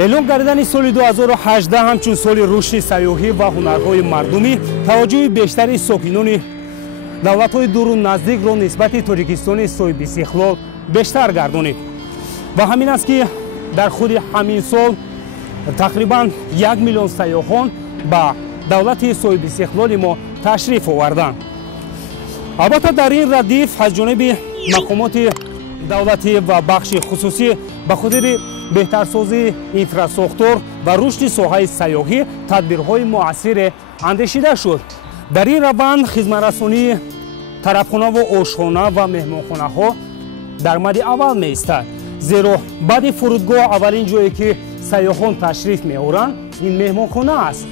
اعلام کردن سال 2018 همچون سال رشد سیاحی و هنرهای مردمی توجه بیشتری ساکنان دولت‌های دور و نزدیک را نسبت تاجیکستان صاحب استقلال بیشتر گردانید و همین است که در خود همین سال تقریبا 1 میلیون سیاحان به دولت صاحب استقلال ما تشریف آوردند. البته در این ردیف از جانب مقامات دولتی و بخش خصوصی به خاطر بهترسازی اینفراستراکچور و رشد ساحه سیاحی تدبیرهای مؤثر اندیشیده شد. در این روند خدمترسانی طرفخانه و آشخانه و مهمانخانه ها در مد اول می ایستد، زیرا بعد فرودگاه اولین جایی که سیاحان تشریف می آورند این مهمانخانه است.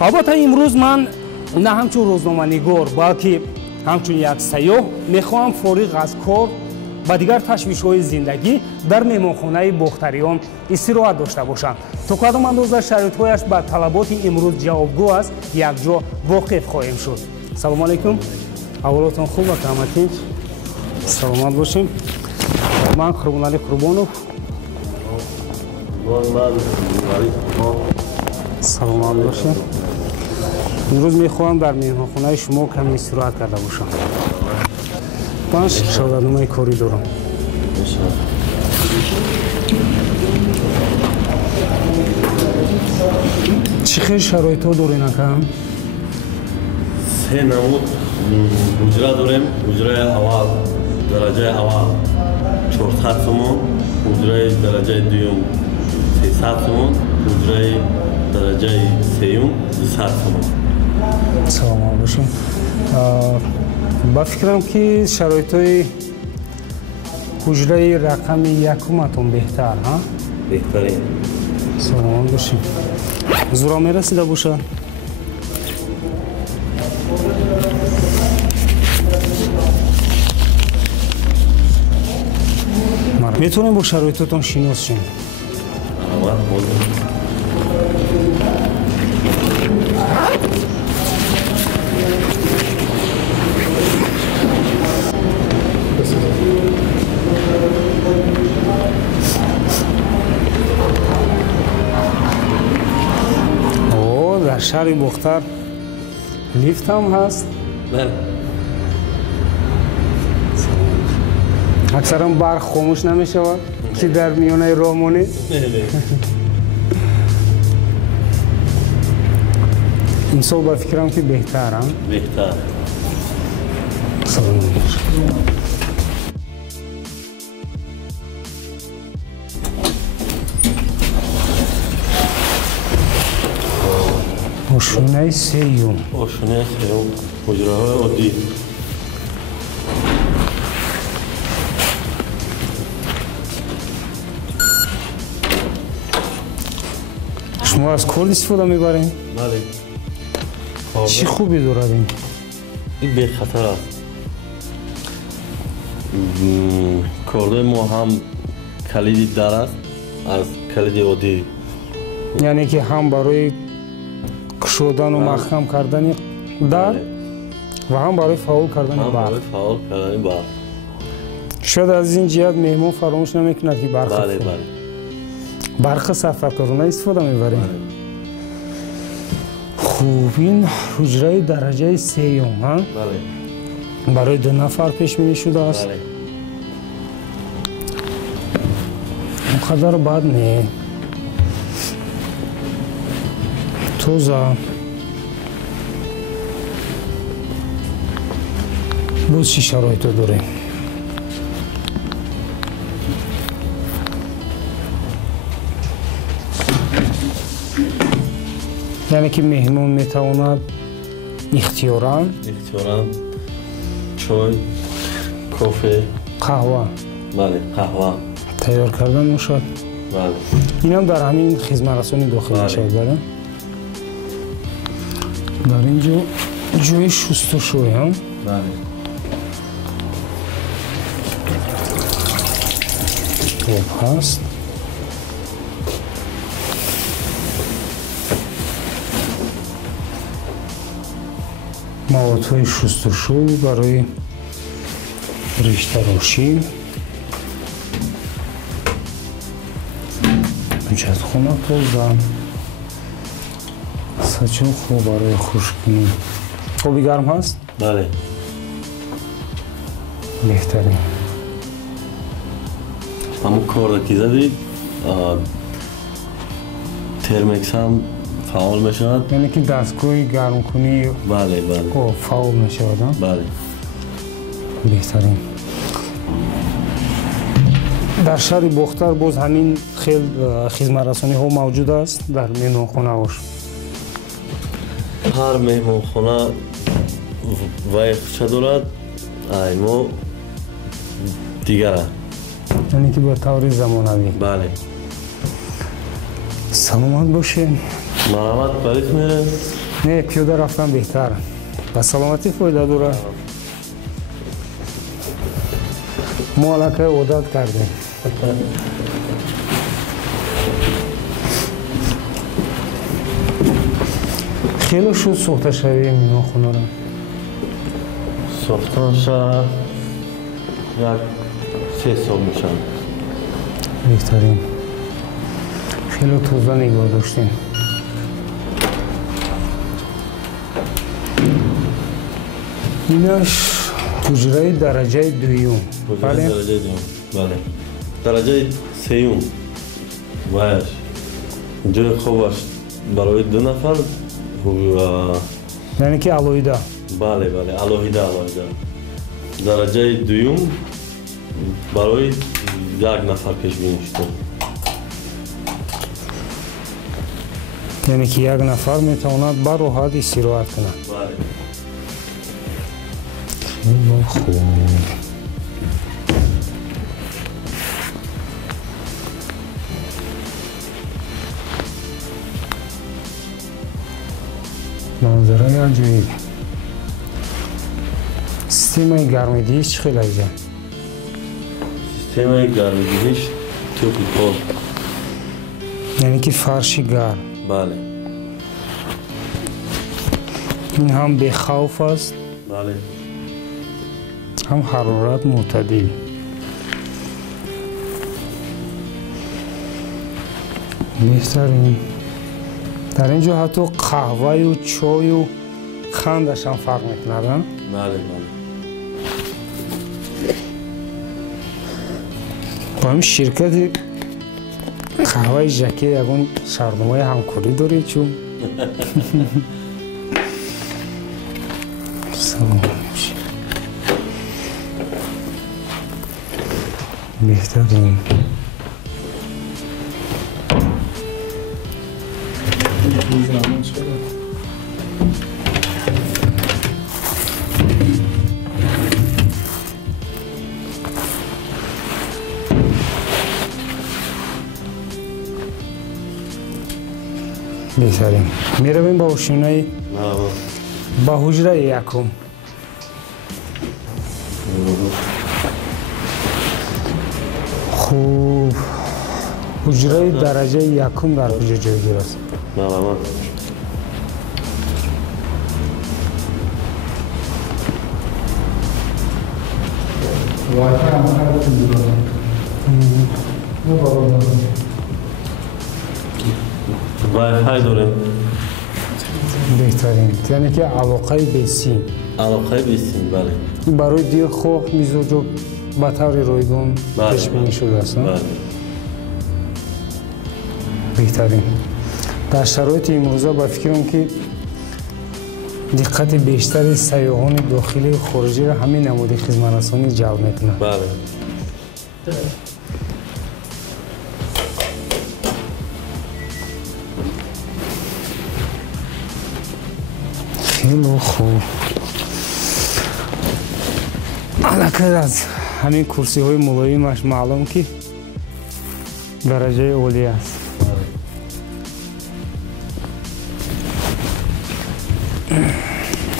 البته امروز من نه همچون روزنامه‌نگار بلکه همچون یک سیاح میخواهم فارغ از کار و دیگر تشویش‌های زندگی در مهمانخانه باختریان استراحت داشته باشم. تا کدام اندازه شرایط‌هایش به طلبات امروز جوابگو است یک جا واقف خواهیم شد. سلام علیکم. احوالتان خوب و سلامتی؟ سلامت باشیم. من قربانعلی قربانوف. سلامت باشیم. امروز میخواهم در مهمانخانه شما کمی استراحت کرده باشم. من شهادتنامه کاری دارم. چه خیلی شرایط ها دارین اکم؟ سه نمود حجره داریم. حجره اول درجه اول 400 تومان، حجره درجه دوم 300 تومان، حجره درجه سوم 200 تومان. سلام باشیم. با فکرم که شرایط های حجره رقم یکمتون بهتر ها؟ بهترین. سلام باشیم. زورا میرسیده باشد؟ میتونیم با شرایطتون شناس شیم؟ در شهر بختر لیفت هم هست؟ نه. اکثرا برق خاموش نمی شود که در میانه راه مونه؟ نه. این سال با فکرم که بهتر هم؟ بهتر. سلام. آشونه سیوم. آشونه سیوم. حجره های عادی. شما از کرد استفاده میبرین؟ بله. چی خوبی دارد این؟ این به خطر است. کرده ما هم کلیدی در است از کلید عادی. یعنی که هم برای کشودن و محکم کردن در و هم برای فعال کردن برق. شاید از این جهت مهمان فراموش نمیکند که برق بله بله. برق سفر کرونه استفاده میبریم. خوب این حجره درجه سیوم ها؟ بله. برای 2 نفر پیش بینی شده است. بله. اونقدر بد نه. توزه باز چی شرایط داره؟ یعنی که مهمون میتواند اختیاران چای، کافه، قهوه. بله قهوه تیار کردن میشد. بله. این هم در همین خدمترسانی داخل میشد. بله. در اینجا جوی شستشوی هم. بله. خوب هست. موادهای شستشو برای ریش تراشی. ҳуҷҷатхона тоза. Сачун хуб барои хушкӣ. Оби гарм ҳаст? бале. Беҳтарин. ҳамун корро ки задид, термекс ҳам фаъол мешавад. Яъне ки дастгоҳи гармкунӣ бале, бале. фаъол мешавад. бале. беҳтарин. дар шаҳри Бохтар боз ҳамин хел хизматрасониҳо мавҷуд аст дар меҳмонхонаош. ҳар меҳмонхона вай худша дорад, мо дигара. яъне ки ба таври замонавӣ. бале. саломат бошед. марамат бариф мерем. не, пиёда рафтан беҳтар. ба саломатӣ фоида дорад. мо аллакай одат кардем. хеле шуд сохта шавии меҳмонхонаро. сохтанша як 3 сол мешавад. беҳтарин. хеле тоза нигоҳ доштем. инаш ҳуҷраи дараҷаи дуюм. бале. бале. дараҷаи сеюм. ваяш. ҷои хубаш барои 2 нафар. яъне ки алоҳида. бале, бале. алоҳида, алоҳида. дараҷаи дуюм барои 1 нафар пешбинӣ шуд. яъне ки 1 нафар метавонад ба роҳат истироҳат кунад. бале. хеле хуб. манзараи аҷоиб. системаи гармидиҳиш чӣ хел аҷа? системаи гармидиҳиш тӯқи пол. яъне ки фарши гарм. бале. ин ҳам бехавф аст, бале. ҳам ҳарорат мӯътадил. беҳтарин. дар ин ҷо ҳатто қаҳваю чою қандашам фарқ мекунад. бале, бале. با همین شرکت قهوه ژاکه یگون شهرنامه همکاری دارید چون سلام بهترین بهترین میرویم با اشینای با حجره یکم خوب حجره درجه یکم در کجا جایگیر است؟ وای داریم بهترین یعنی که علاقه بسیم بله برای دیر خواه میزوجو به طور رایگان پیش بینی شده است. بهترین در شرایط امروزه با فکرم که دقت بیشتر سیاحان داخلی و خارجی را همین نموده خدمترسانی جلب میکنه. بله خیلی خوب. البته از همین کرسی های ملایمش معلوم که درجه اولی است.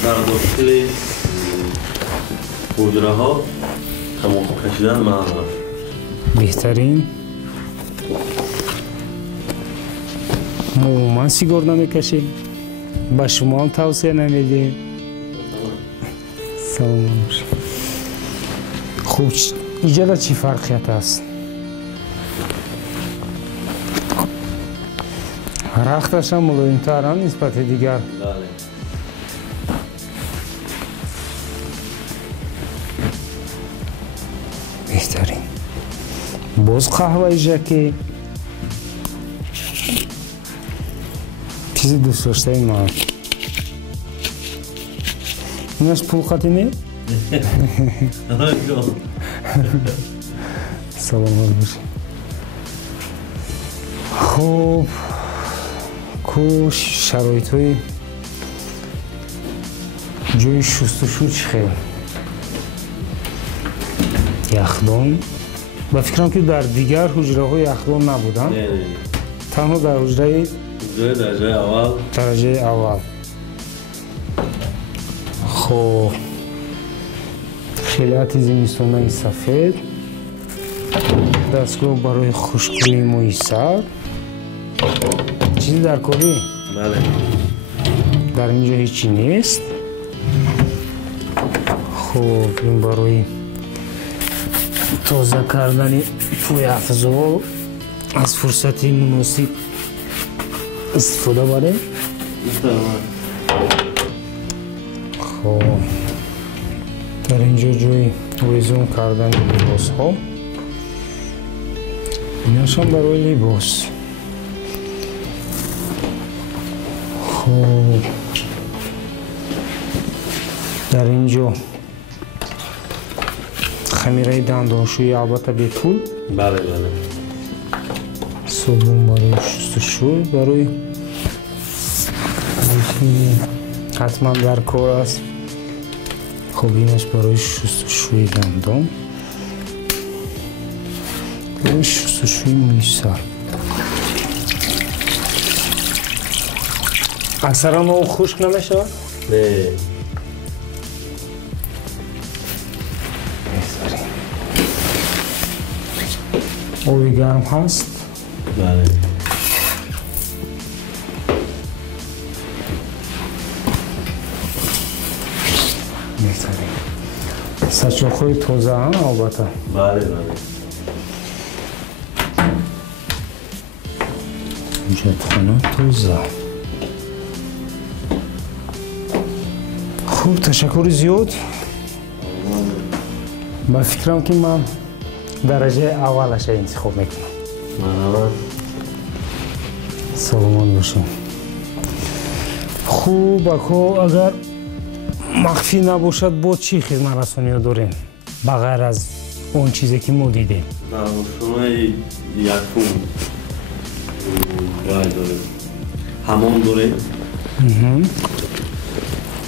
در داخل حجره ها تمام کشیدن ممنوع. بهترین ما عموما سیگار نمیکشیم، با شما هم توصیه نمیدیم. سلام خوب اینجا چی فرقیت است؟ رختش هم ملایم‌تر نسبت دیگر. بله. بهترین. باز قهوه ژاکی. چیزی دوست داشته من. اینش پول خاطینه؟ سلامت باشی. خوب کو شرایط های جوی شستشو چی خیلی یخدان با فکرم که در دیگر حجره های یخدان نبودن تنها در حجره درجه اول خب خیلیت زمستانه سفید دستگاه برای خشک‌کنی موی سر چیزی در کاری؟ بله. در اینجا هیچی نیست. خب این برای تازه کردن پوی افزار از فرصت مناسب استفاده باره. خب در اینجا جوی ویزون کردن لباس ها ایناش هم برای لباس. خب در اینجا خمیره دندانشویی البته به پول. بله بله. صابون برای شستشوی برای حتما در کار است. خب اینش برای شستشوی دندان برای شستشوی موی سر. اکثرا اون خشک نمیشه؟ نه. آبی گرم هست؟ بله. بهترین. سچاخ‌های تازه هم البته. بله بله. جتخانه تازه. خوب تشکر زیاد. با فکرم که من درجه اولش انتخاب میکنم. ممنون. سلامت باشین. خوب اگر مخفی نباشد با چی خدمت رسانی دارین بغیر از اون چیزی که ما دیدیم؟ نمایشنامه یکم وای داریم. حمام داریم.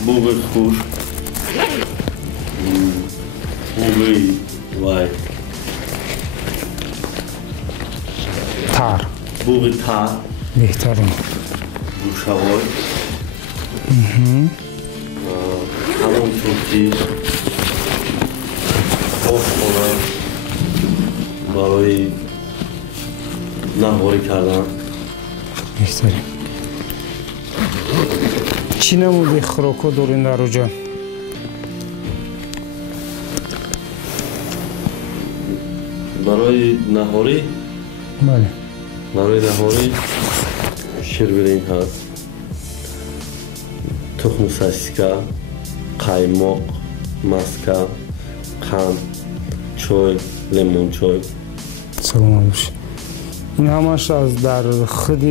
بوق خوش. بوقی وای. تر. بوق تر. بهترین. دوشوای. حمام سوختی. آشخانه برای نهاری کردن. بهترین. چی نموده خوراک‌ها دارین در اونجا؟ برای نهاری؟ بله. برای نهاری شیربرنج هست، تخم ساسیکا، قایماق، ماسکا، قند، چای، لیمون چای. سلام باشید. این همش از در خود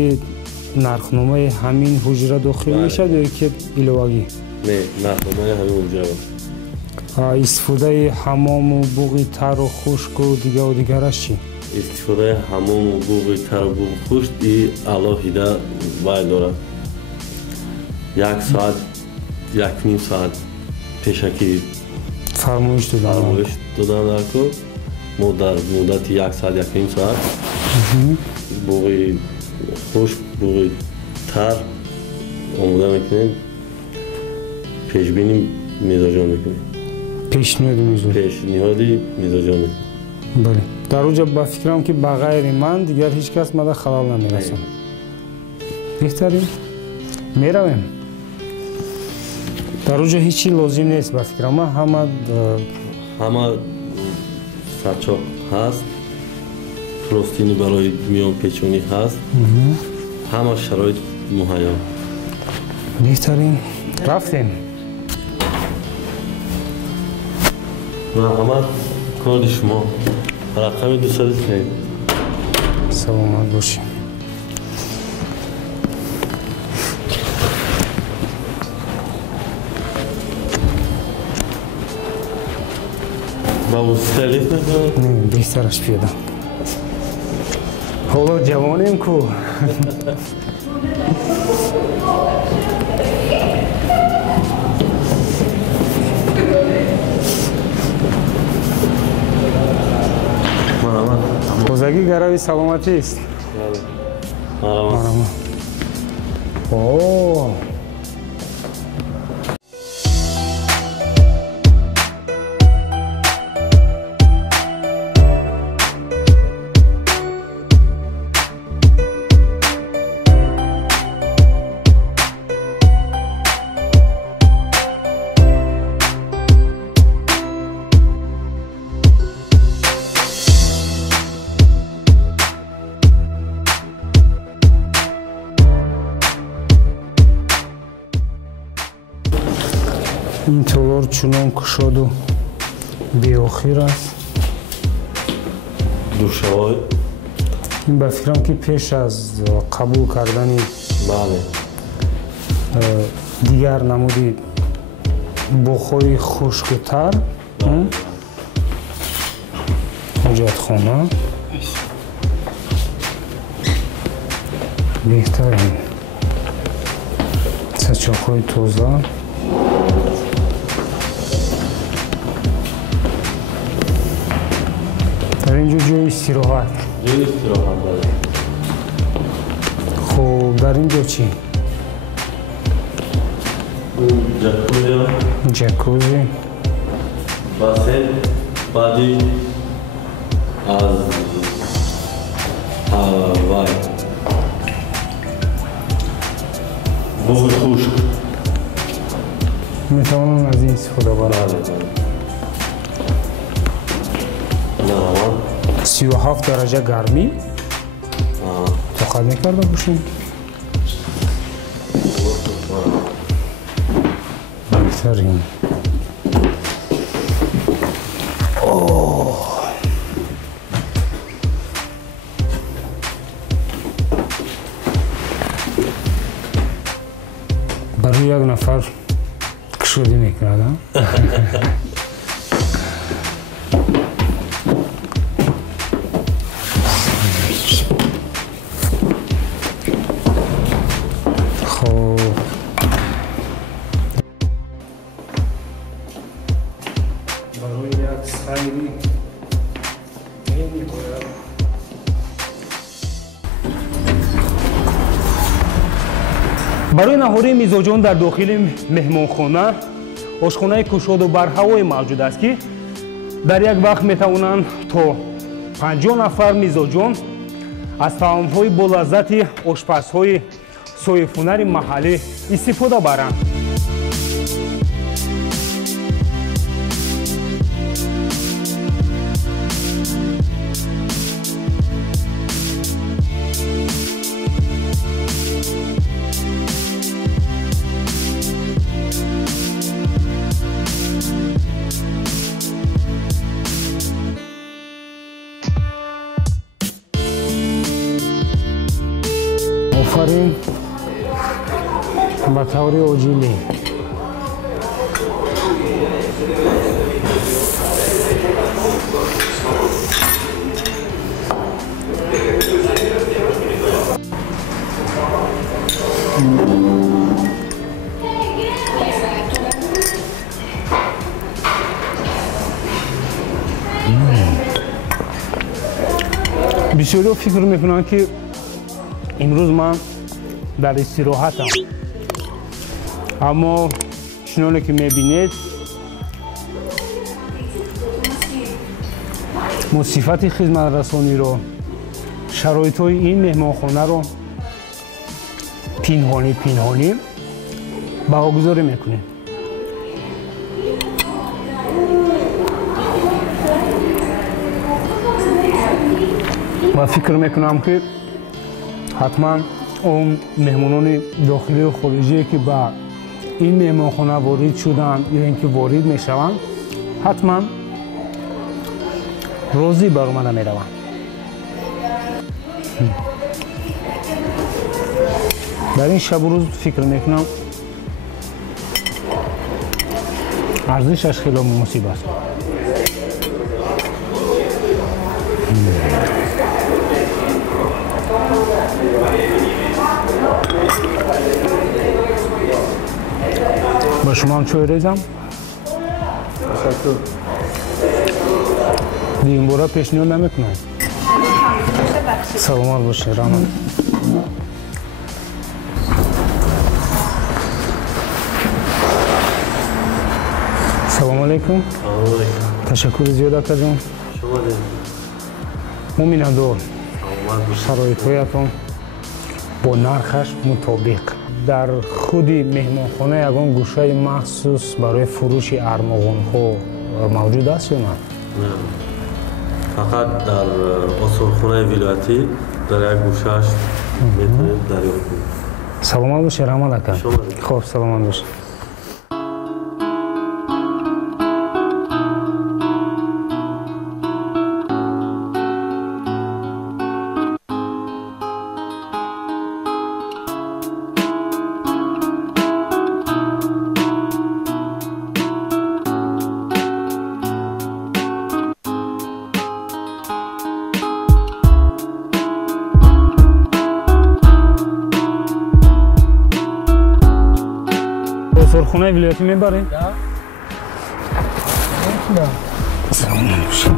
نرخنامه همین حجره داخل میشه یا که ایلواگی؟ نه، نرخنامه همین حجره. استفاده حمام و بوق تر و خشک و دیگرش چی؟ استفاده حمام و بوق تر و بوق خشک ای علاهیده باید دارد. 1 ساعت، 1.5 ساعت پیشکی فرمایش دادن در کار. ما در مدت 1 ساعت، 1.5 ساعت بوق خشک، بوق تر آماده میکنیم. پیشبینی میزاجان میکنیم. پیشنهادی میزاجان میکنیم. بله. در اونجا با فکرم که بغیر من دیگر هیچ کس مده خلال نمیرسم. بهترین میرویم. در اونجا هیچی لازم نیست با فکرم. همه سرچاق هست. پروستینی برای میان پیچونی هست. ҳама шароит муҳайё. беҳтарин рафтем. марҳамат, коди шумо. Рақами 200 саломат бошед. ба усталиф мекунад? Не, беҳтараш пиёда. ҳоло ҷавонем ку. Марҳамат. тозагӣ гарави саломатист. Марҳамат. О. ин толор чунон кушоду беохир аст. Душавой. ин ба фикрам ки пеш аз қабул кардани Бале. дигар намуди буғҳои хушктар ҳоҷатхона беҳтарин сачоқҳои тоза. дар ин ҷо ҷои истироҳат. Ҷои истироҳат бале. хуб дар ин ҷо чӣ? Ҷакузиё. ҷакузи. Бассейн баъди аз вай. буғи хушк. метавонам аз ин истифода барам. Бале. Марҳамат. 37 дараҷа гармӣ тоқат мекарда бошем. беҳтарин. барои як нафар кушодӣ мекунад. барои наҳории мизоҷон дар дохили меҳмонхона ошхонаи кушоду барҳавое мавҷуд аст ки дар як вақт метавонанд то 50 нафар мизоҷон аз таомҳои болаззати ошпазҳои соҳибҳунари маҳаллӣ истифода баранд. آفرین به طور عاجلی بسیاری فکر میکنن که امروز من در استراحتم، اما چنانه که میبینید ما صفت خدمت رسانی رو شرایط های این مهمانخانه رو پنهانی بهاگذاری میکنیم. من فکر میکنم که حتما اون مهمونان داخلی و خارجی که با این مهمانخانه وارد شدن یا اینکه وارد میشوند حتما راضی بر من نمیروند. در این شب و روز فکر میکنم ارزشش خیلی مناسب است. با شما هم چای ریزم؟ دیگه این باره پیشنهاد نمیکنم. سلامت باشه رحمت. سلام علیکم. تشکر زیاد اکا جان. شما دید. ما مینندار شرایطهایتان با نرخش مطابق در خود مهمانخانه یگان گوشه مخصوص برای فروش ارمغان‌ها موجود است یا نه؟ نه. فقط در آثارخانه ولایتی در یک گوشه‌اش میتونید دریافت کنید. سلامت باشه رحمت اکا. شما دید. خب سلامت باشه. آثارخانه ولایتی میبرید؟ سلام باشه.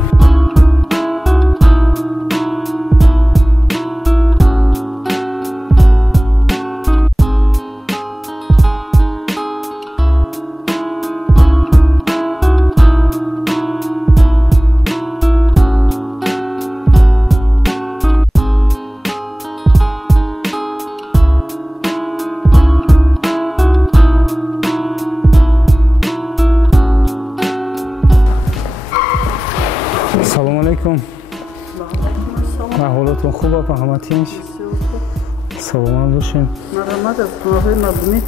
سلام علیکم. احوالتون خوب اپا همتینش؟ سلامت باشین. مرحمت از خانه‌های مردمی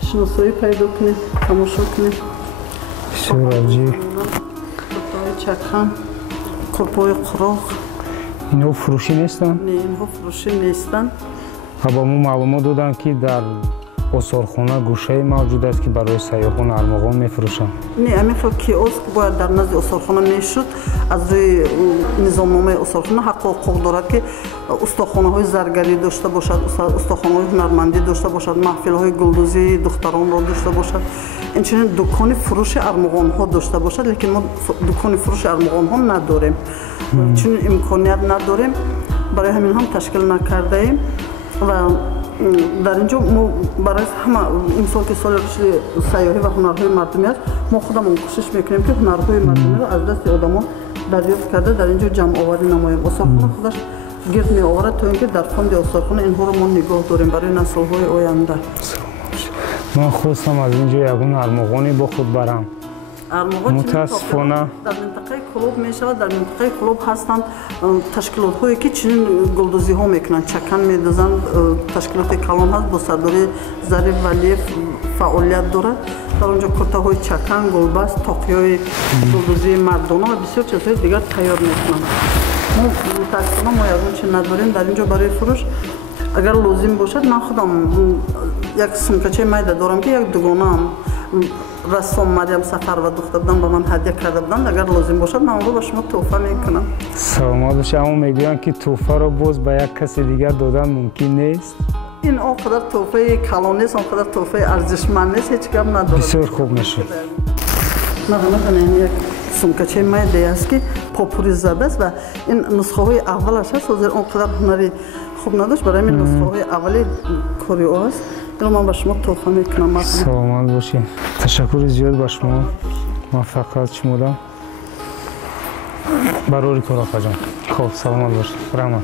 شناسایی پیدا کنید، تماشا کنید. شورابجی کلپای چکن، کلپای قراق. اینا فروشی نیستن؟ نه اینها فروشی نیستن. با ما معلومات دادن که در آثارخانه گوشه موجود است که برای سیاحان ارمغان میفروشن. نه همین کیوسک باید در نزد آثارخانه میشد. از روی نظامنامه آثارخانه حقوق دارد که استخوان‌های زرگری داشته باشد، استخوان‌های هنرمندی داشته باشد، محفل‌های گلدوزی دختران را داشته باشد. اینچنین دکان فروش ارمغان‌ها داشته باشد، لیکن ما دکان فروش ارمغان‌ها نداریم. چون امکانیت نداریم، برای همین هم تشکیل نکرده ایم و در اینجا ما برای همه امسال که سال سیاحی و هنرهای مردمی است، ما خودمون کوشش میکنیم که هنرهای مردمی رو از دست آدما دریافت کرده در اینجا جمع آوری نماییم. آثارخانه خودش گرد می آورد تا اینکه در فاند آثارخانه اینها رو ما نگاه داریم برای نسل‌های آینده. من خواستم از اینجا یگان ارمغانی با خود برم. متاسفانه در منطقه کلوب می شود، در منطقه کلوب هستند تشکیلات هایی که چنین گلدوزی ها میکنند، چکن میدازند. تشکیلات کلان هست با سرداری ظریف ولی فعالیت دارد. در اونجا کرته های چکن، گلبست، تاقی های گلدوزی مردانه و بسیار چیزهای دیگر تیار میکنند. ما متاسفانه ما یگان چی نداریم در اینجا برای فروش. اگر لازم باشد من خودم یک سمکچه میده دارم که یک دوگانه هم رسام مریم سفر و دختر بودن به من هدیه کرده بودند. اگر لازم باشد من رو به شما تحفه میکنم. سلامت باشه. اما میگویند که تحفه رو باز به یک کسی دیگر دادن ممکن نیست. این آنقدر تحفه کلان نیست، آنقدر تحفه ارزشمند نیست، هیچ گپ نداره. بسیار خوب میشه. مثلا این یک سمکچه میده است که پاپوری زده است و این نسخه های اولش هست. حاضر آنقدر هنری خوب نداشت، برای این نسخه های اولی کاری او است. اینو من به شما تحفه میکنم. سلامت باشین. تشکر زیاد به شما. موفقیت شما را برای کار آقا جان. خب سلامت باشین. رحمت.